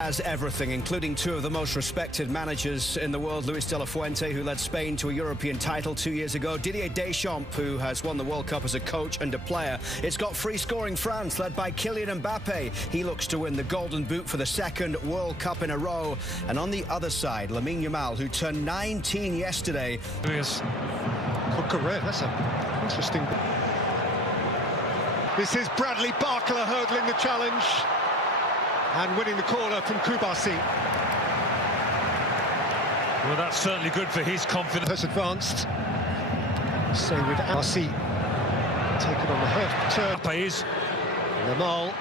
Has everything, including two of the most respected managers in the world, Luis de la Fuente, who led Spain to a European title 2 years ago, Didier Deschamps, who has won the World Cup as a coach and a player. It's got free-scoring France, led by Kylian Mbappe. He looks to win the Golden Boot for the second World Cup in a row. And on the other side, Lamine Yamal, who turned 19 yesterday. Yes. Cucurella, that's an interesting... This is Bradley Barcola hurdling the challenge and winning the corner from Kubasi. Well, that's certainly good for his confidence. Has advanced. Same with Messi. Taken on the head. Turn. Mbappe is. Yamal.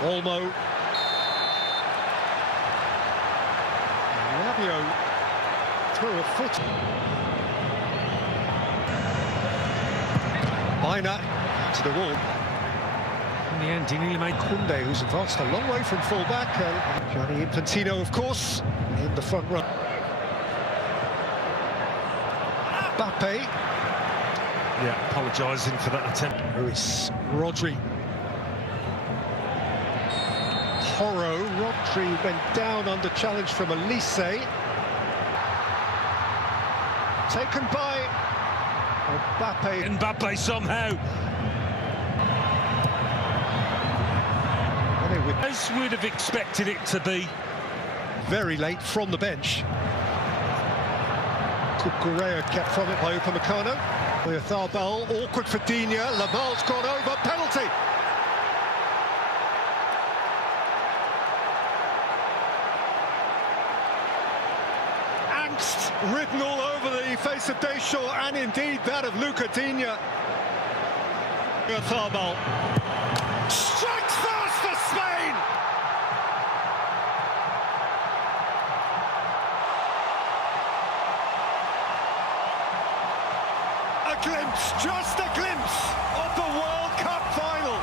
Olmo. Rabiot through a foot. Miner to the wall. In the end, he nearly made Koundé, who's advanced a long way from full-back. Gianni Infantino, of course, in the front row. Mbappe. Yeah, apologising for that attempt. Luis, Rodri. Porro. Rodri went down under challenge from Olise. Taken by Mbappe. Mbappe somehow. As we'd have expected it to be. Very late from the bench. Cucurella kept from it by Upamecano. Ball, awkward for Digne. Lamal's gone over, penalty. Angst written all over the face of Deschamps and indeed that of Luca Digne. Ball. Strikes fast for Spain! A glimpse, just a glimpse of the World Cup final.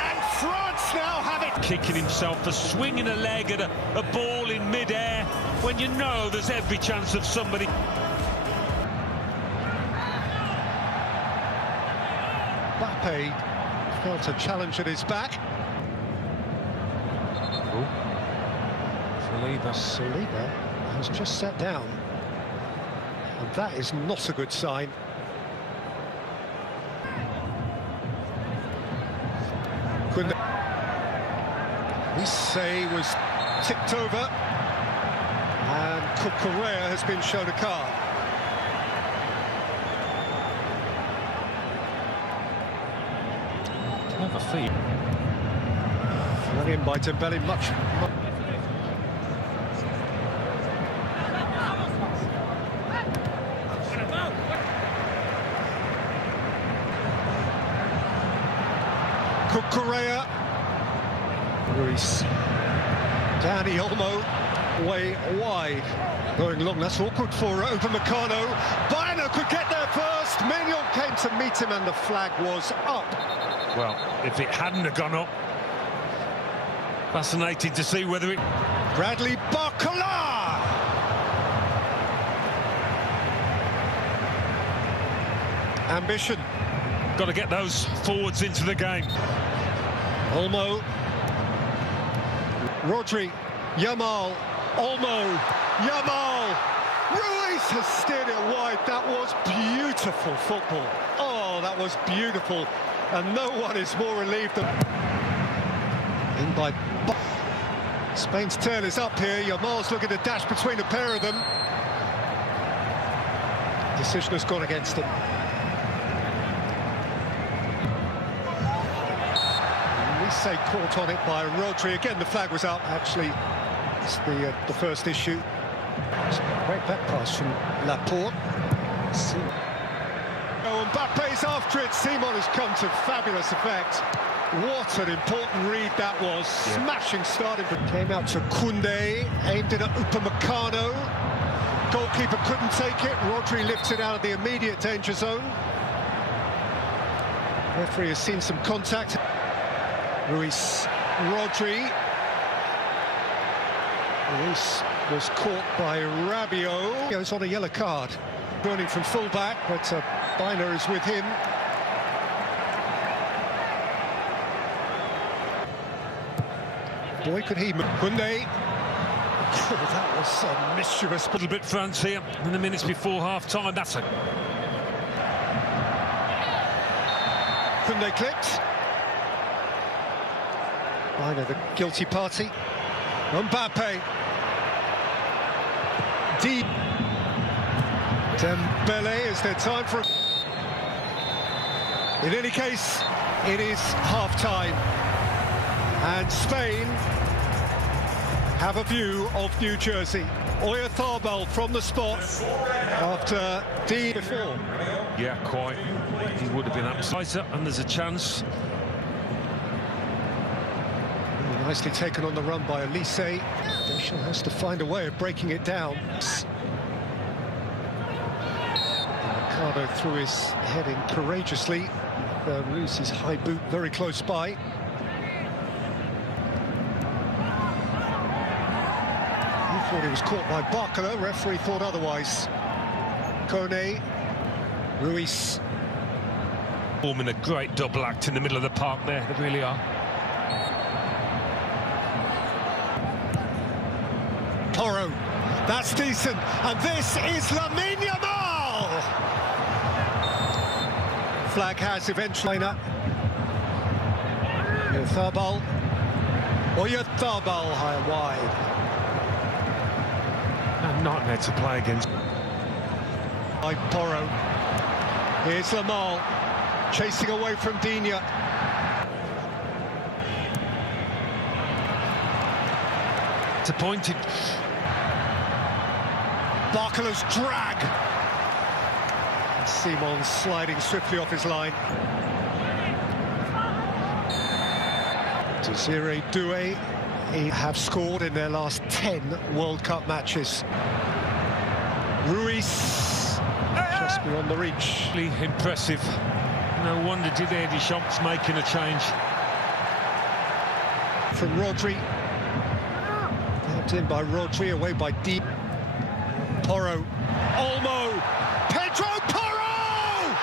And France now have it. Kicking himself for swinging a leg at a ball in mid-air when you know there's every chance of somebody. Mbappe felt a challenge at his back. Saliba has just sat down. And that is not a good sign. Olise was tipped over. And Cucurella has been shown a card. Clever feet. Flung in by Dembele, much. Cucurella. Ruiz. Danny Olmo, way wide. Going long, that's awkward for Upamecano. Bayern could get there first. Mignon came to meet him and the flag was up. Well, if it hadn't have gone up, fascinating to see whether it... Bradley Barcola! Ambition. Got to get those forwards into the game. Olmo. Rodri. Yamal. Olmo. Yamal. Ruiz has steered it wide. That was beautiful football. Oh, that was beautiful. And no one is more relieved than... In by... Spain's turn is up here. Yamal's looking to dash between the pair of them. Decision has gone against him. Olise caught on it by Rodri. Again, the flag was up. Actually, it's the first issue. It's a great back pass from Laporte. Oh, Mbappe's after it. Simon has come to fabulous effect. What an important read that was. Yeah. Smashing starting. Came out to Koundé, aimed it at Upamecano. Goalkeeper couldn't take it. Rodri lifted out of the immediate danger zone. Referee has seen some contact. Ruiz, Rodri. Ruiz was caught by Rabiot. He was on a yellow card. Running from full-back, but Biner is with him. Boy, could he move. Koundé. Oh, that was a mischievous. A little bit France here in the minutes before half-time. That's a... Koundé clipped. Minor, the guilty party. Mbappe. Deep. Dembele, is there time for... In any case, it is half-time. And Spain have a view of New Jersey. Oyarzabal from the spot after D before. Yeah, quite. He would have been upside, and there's a chance. Nicely taken on the run by Olise. Deschamps has to find a way of breaking it down. Ricardo threw his head in courageously. Ruiz's high boot very close by. He thought he was caught by Barcola. Referee thought otherwise. Kone, Ruiz. Forming a great double act in the middle of the park there. They really are. Porro, that's decent, and this is Lamine Yamal! Flag has eventually up. Oyarzabal high and wide. A nightmare to play against. By Porro. Here's Yamal, chasing away from Digne. Disappointed. Barcola's drag. Simon sliding swiftly off his line. Desiree Doue have scored in their last 10 World Cup matches. Ruiz just beyond the reach. Impressive. No wonder Didier Deschamps making a change. From Rodri. Helped in by Rodri, away by D. Porro. Olmo. Pedro Porro!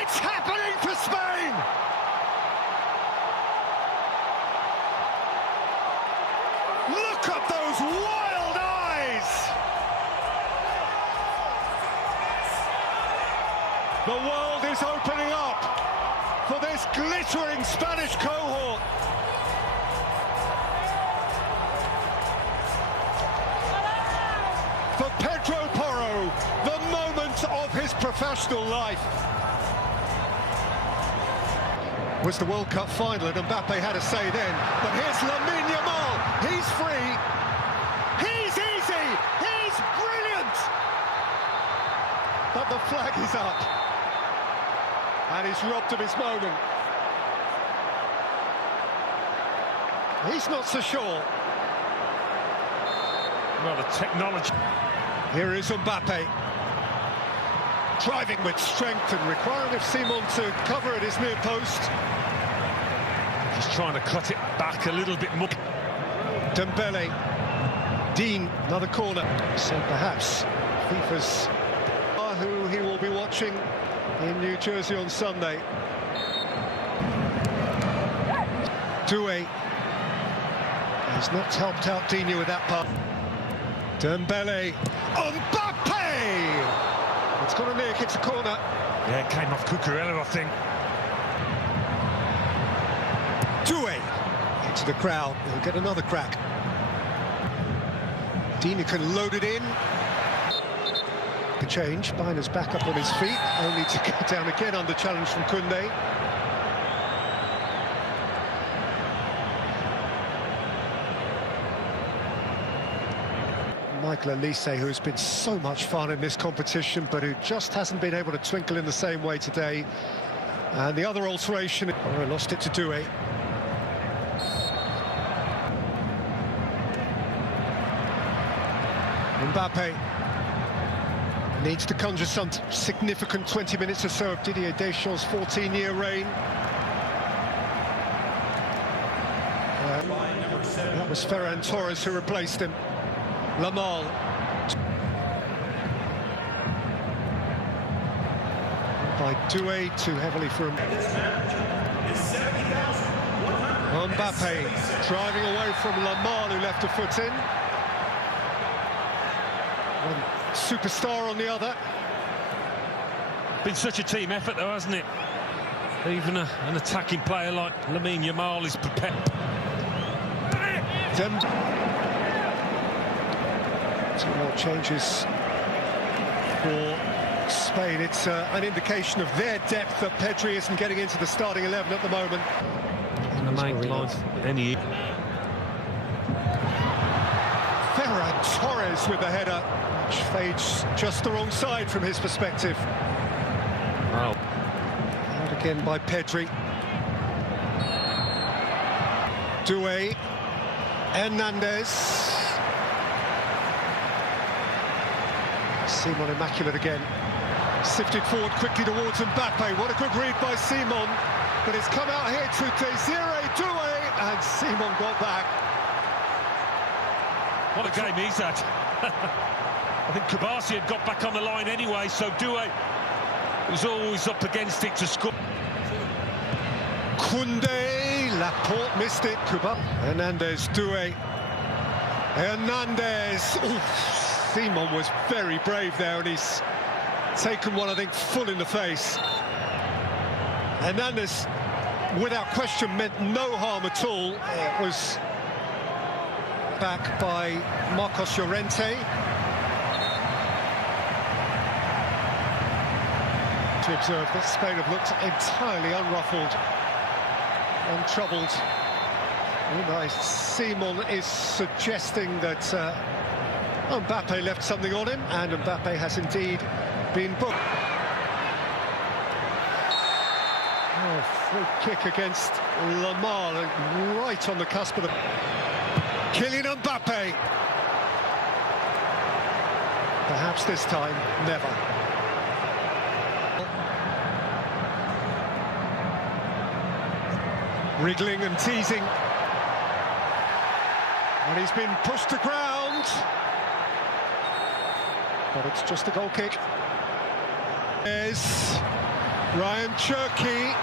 It's happening for Spain! Look at those wild eyes! The world is opening up for this glittering Spanish cohort. For Pedro Porro, the moment of his professional life. Was the World Cup final, and Mbappe had a say then. But here's Lamine Yamal. He's free. He's easy. He's brilliant. But the flag is up. And he's robbed of his moment. He's not so sure. Well, the technology. Here is Mbappe. Driving with strength and requiring of Simon to cover at his near post. Just trying to cut it back a little bit more. Dembele. Dean, another corner. So perhaps FIFA's who he will be watching in New Jersey on Sunday. Doue. He's not helped out Digne with that part. Dembele. Mbappe! It's got a near, hits a corner. Yeah, it came off Cucurella, I think. Doue into the crowd. He'll get another crack. Digne can load it in. The change. Biner's back up on his feet, only to go down again under challenge from Koundé. Michael Olise, who's been so much fun in this competition, but who just hasn't been able to twinkle in the same way today. And the other alteration, oh, lost it to Doue. Mbappe needs to conjure some significant 20 minutes or so of Didier Deschamps' 14-year reign. That was Ferran Torres who replaced him. Yamal. By Doue, too heavily for him. Mbappe driving away from Yamal, who left a foot in. One superstar on the other. Been such a team effort though, hasn't it? Even an attacking player like Lamine Yamal is prepared. Two more changes for Spain. It's an indication of their depth that Pedri isn't getting into the starting 11 at the moment. And the main line, any. Ferran Torres with the header, which fades just the wrong side from his perspective. Wow. Out again by Pedri. Doue. Hernandez. Simon immaculate again. Sifted forward quickly towards Mbappe. What a good read by Simon. But it's come out here to Desiree Doue, and Simon got back. What a game he's had. I think Kabasi had got back on the line anyway, so Doue was always up against it to score. Koundé, Laporte missed it. Kuba. Hernandez, Doue. Hernandez. Oof. Simon was very brave there, and he's taken one, I think, full in the face. Hernandez, without question, meant no harm at all. It was back by Marcos Llorente. To observe that Spain have looked entirely unruffled, untroubled. Simon is suggesting that Mbappe left something on him, and Mbappe has indeed been booked. Oh, free kick against Yamal, right on the cusp of the... Kylian Mbappe. Perhaps this time, never. Wriggling and teasing. And he's been pushed to ground. But it's just a goal kick. There's Ryan Cherki.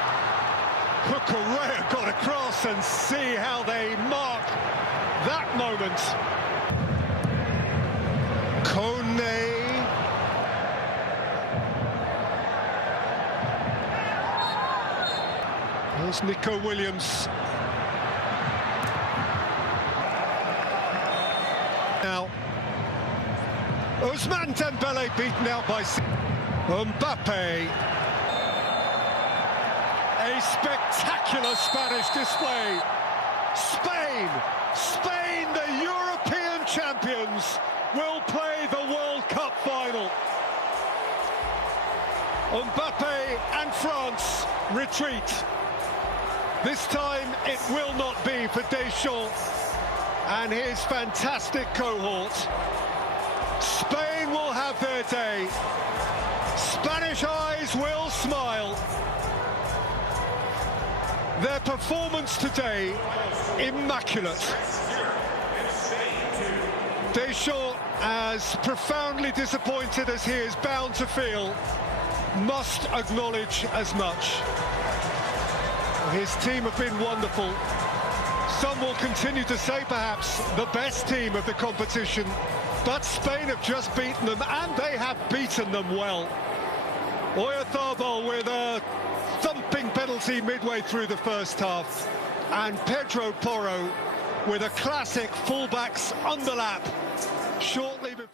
Cucurella got across, and see how they mark that moment. Kone. There's Nico Williams. Now, Ousmane Dembele beaten out by Mbappe. A spectacular Spanish display. Spain, the European champions, will play the World Cup final. Mbappe and France retreat. This time it will not be for Deschamps and his fantastic cohort. Spain will have their day. Spanish eyes will smile. Their performance today, immaculate. Deschamps, as profoundly disappointed as he is bound to feel, must acknowledge as much. His team have been wonderful. Some will continue to say perhaps the best team of the competition, but Spain have just beaten them, and they have beaten them well. Oyarzabal with a thumping penalty midway through the first half, and Pedro Porro with a classic fullbacks underlap shortly before.